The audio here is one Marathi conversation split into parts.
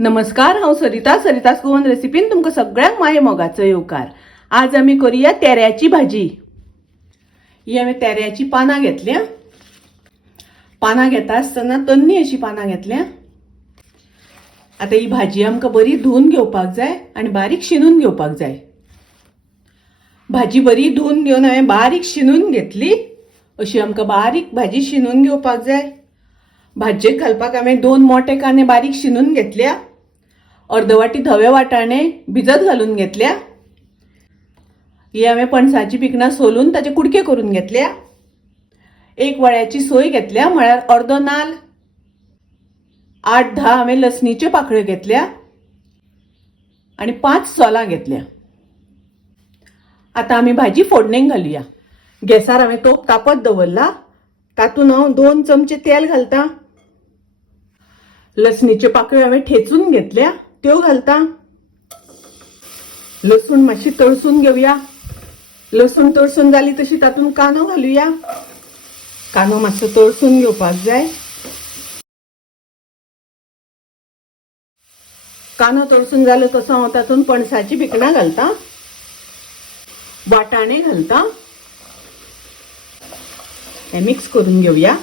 नमस्कार, हांव सरितास गोवन रेसिपीन तुमकां सगळ्यांक माये मोगाचो येवकार। आज आमी करूया तेऱ्याची भाजी। ही हांवें तेऱ्याची पानां घेतल्या। पानां घेता आसतना तन्नी अशी पानां घेतल्या। आता ही भाजी आमकां बरी धुवन घेवपाक जाय आनी बारीक शिनून घेवपाक जाय। भाजी बरी धुवन घेवन हांवें बारीक शिनून घेतली। अशी आमकां बारीक भाजी शिनून घेवपाक जाय। भाजयेक घालपाक हांवें 2 मोठे कांदे बारीक शिनून घेतल्या। अर्द वाटी धवे वाटाणे भिजत घालून घेतल्या। ही हांवें पणसाची पिकणां सोलून ताचे कुडके करून घेतल्या। 1 वळ्याची सोय घेतल्या, म्हळ्यार अर्द नाल। 8-10 हांवें लसणीच्यो पाकळ्यो घेतल्या आनी 5 सोलां घेतल्या। आता आमी भाजी फोडणेक घालुया। गॅसार हांवें तोप तापत दवरला। तातूंत हांव 2 चमचे तेल घालता। लसणीच्यो पाकळ्यो हांवें ठेचून घेतल्या, त्यो घालता। लसूण मातशी तळसून घेवया। लसूण तळसून जाली तशी तातूंत कांदो घालुया। कांदो मातसो तळसून घेवपाक जाय। कांदो तळसून जालो तसो हांव तातूंत पणसाची पिकणां घालता, वाटाणे घालता। हे मिक्स करून घेवया,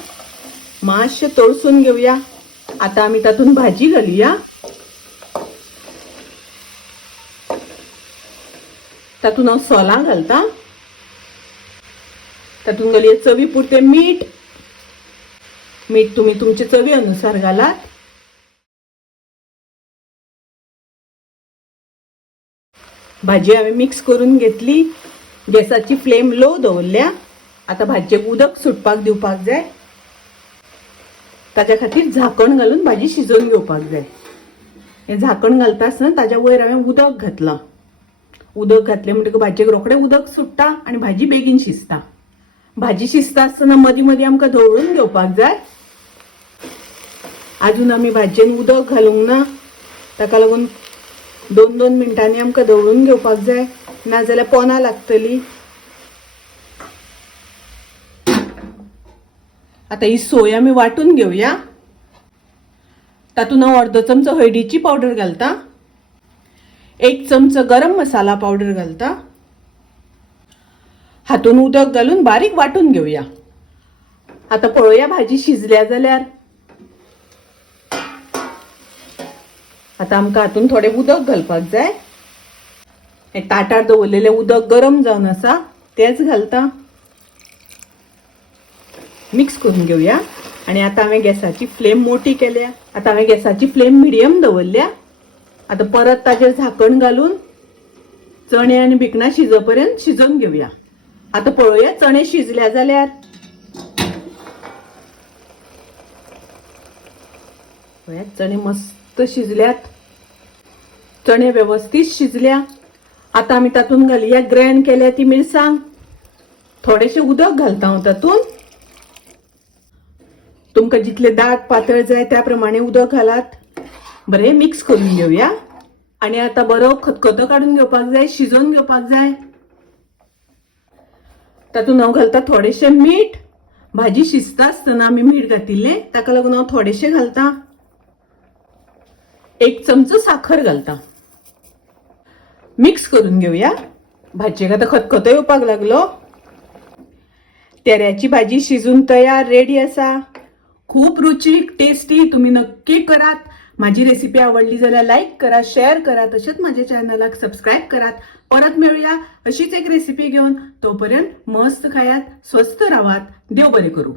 मातशें तळसून घेवया। आता आमी तातूंत भाजी घालुया। तातूंत हांव सोलां घालता। तातूंत घालुया चवी पुरते मीठ। मीठ तुमी तुमचे चवी अनुसार घालात। भाजी हांवें मिक्स करून घेतली। गॅसाची फ्लेम लो दवरल्या। आता भाजयेक उदक सुटपाक दिवपाक जाय। ताच्या खातीर झाकण घालून भाजी शिजोवन घेवपाक जाय। हे झाकण घालता आसतना ताच्या वयर हांवें उदक घातलां। उदक घातलें म्हणटकच भाजयेक रोखडें उदक सुट्टा आनी भाजी बेगीन शिजता। भाजी शिजता आसतना मदीं मदीं आमकां धवळून घेवपाक जाय। अजून आमी भाजयेन उदक घालूंक ना, ताका लागून 2-2 मिनटांनी आमकां धवळून घेवपाक जाय, नाजाल्यार पोनां लागतली। आता ही सोय आमी वाटून घेवया। तातूंत हांव अर्दो चमचो हळदीची पावडर घालता, 1 चमचो गरम मसाला पावडर घालता। हातूंत उदक घालून बारीक वाटून घेवया। आता पळोवया भाजी शिजल्या जाल्यार। आता आमकां हातूंत थोडें उदक घालपाक जाय। हे ताटार दवरलेलें उदक गरम जावन आसा तेच घालता। मिक्स करून घेवया आनी आता हांवें गॅसाची फ्लेम मोठी केल्या। आता हांवें गॅसाची फ्लेम मिडियम दवरल्या। आता परत ताचेर झाकण घालून चणे आनी भिकणां शिजोपर्यंत शिजोवन घेवया। आता पळोवया चणे शिजल्या जाल्यार। चणे मस्त शिजल्यात। चणे व्यवस्थित शिजल्या। आता आमी तातूंत घालुया ग्राइंड केल्या ती मिरसांग। थोडेशें उदक घालता हांव तातूंत। तुमकां जितलें दाट पातळ जाय त्या प्रमाणे उदक घालात। बरें मिक्स करून घेवया आनी आता बरो खतखतो काडून घेवपाक जाय, शिजोवन घेवपाक जाय। तातूंत हांव घालता थोडेशें मीठ। भाजी शिजता आसतना आमी मीठ घातिल्लें, ताका लागून हांव थोडेशें घालता। 1 चमचो साखर घालता। मिक्स करून घेवया। भाजयेक आता खतखतो येवपाक लागलो। तेऱ्याची भाजी शिजून तयार रेडी आसा। खूप रुचीक टेस्टी, तुम्ही नक्की करात। माझी रेसिपी आवडली जाल्यार लाईक करा, शेअर करा, तसेच माझ्या चॅनलाक सबस्क्राईब करात। परत मिळूया अशीच एक रेसिपी घेऊन। तोपर्यंत मस्त खायात, स्वस्त राहात, देव बरे करू।